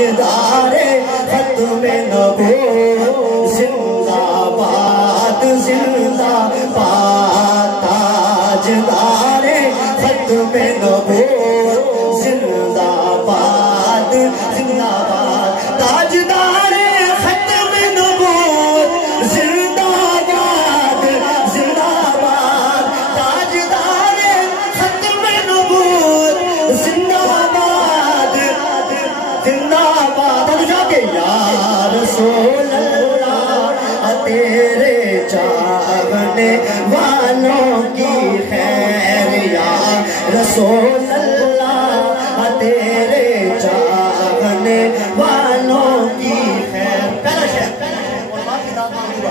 تاجدار ختم نبوت زندہ باد زندہ باد تاجدار ختم نبوت زندہ باد زندہ باد تاجدار ختم نبوت زندہ باد زندہ باد تاجدار ختم نبوت زندہ باد زندہ باد اب جا کے یا رسول اللہ تیرے چاہنے والوں کی خیر یا رسول اللہ تیرے چاہنے والوں کی خیر پہلا شہر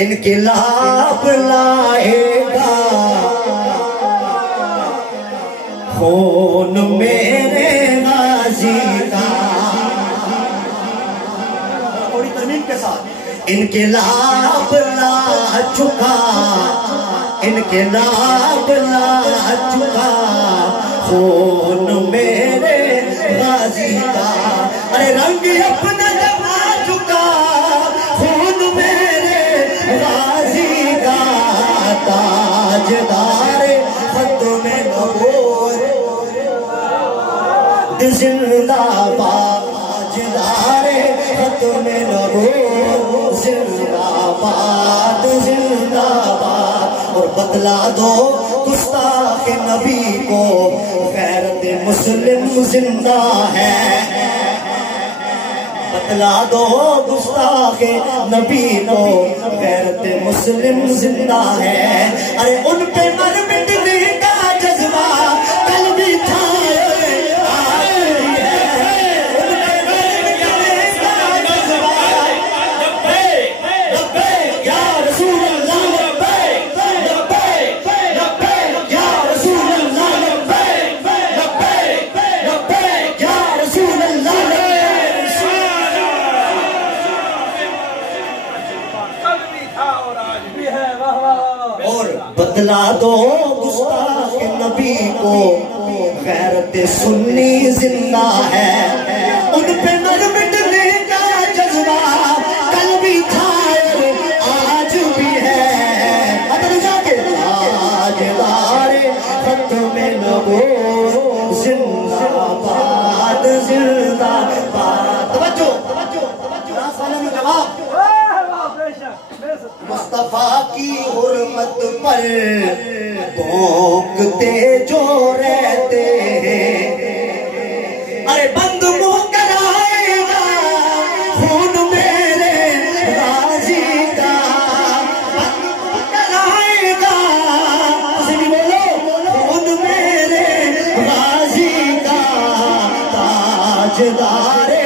انقلاب لائے گا خون میرے غازی کا تھوڑی ترمیم کے ساتھ انقلاب لا چکا انقلاب لا چکا خون میرے غازی کا ارے رنگ اپنا جما چکا خون میرے غازی کا تاجدار ختم نبوت زندہ باد تاجدار ختم نبوت زندہ باد زندہ باد اور بتلا دو گستاخ نبی کو غیرت مسلم زندہ ہے بتلا دو گستاخ نبی کو غیرت مسلم زندہ ہے ارے ان پہ مر مٹنے کا جذبہ کل بھی تھا بتلا دو گستاخ نبی کو غیرت سنی زندہ ہے ان پہ مر مٹنے کا جذبہ کل بھی تھا آج بھی ہے ادھر جا کے تاجدار ختم نبوت زندہ باد زندہ باد توجہ سوالوں میں جواب مصطفیٰ کی حرمت پر بھونکتے جو رہتے ہیں ارے بند منہ کرائے گا خون میرے غازی کا بند منہ کرائے گا بولو خون میرے غازی کا تاجدار